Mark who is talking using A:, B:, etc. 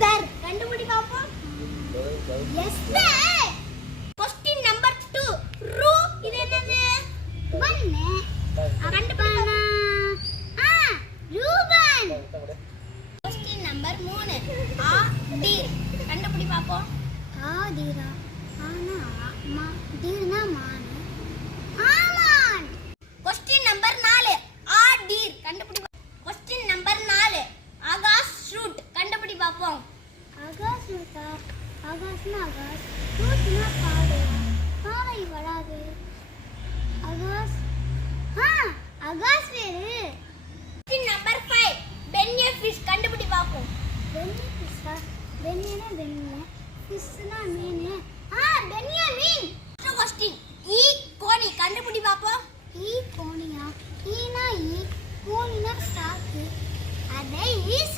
A: தர் கண்டுபிடி பாப்போம்
B: எஸ் தர்
A: question number 2 ரூ இது என்னது?
B: 1
A: கண்டுபிடி
B: ஆ ரூபன்
A: क्वेश्चन நம்பர் 3 ஆ டி கண்டுபிடி பாப்போம்
B: ஆ தீரா ஆ ஆகாஷ்னு ஆகாஷ்னு ஆகாஷ் ரோஸ்னா பாறை பாறை வராது. ஆகாஷ் ஆ ஆகாஷ் வேறு.
A: நம்பர் ஃபைவ் பென்னிய ஃபிஷ் கண்டுபிடி பார்ப்போம்
B: பென்னிய ஃபிஷ்ஷா பென்னியனா பென்னிய ஃபிஷ்னா மீன் ஆ பென்னிய மீன்?
A: கொஸ்டின் ஈ கோணி. கண்டுபிடி பார்ப்போம்
B: ஈ e, கோணியா e ஈனா ஈ e, கோணினா சாக்கு. அதை ஈஸ்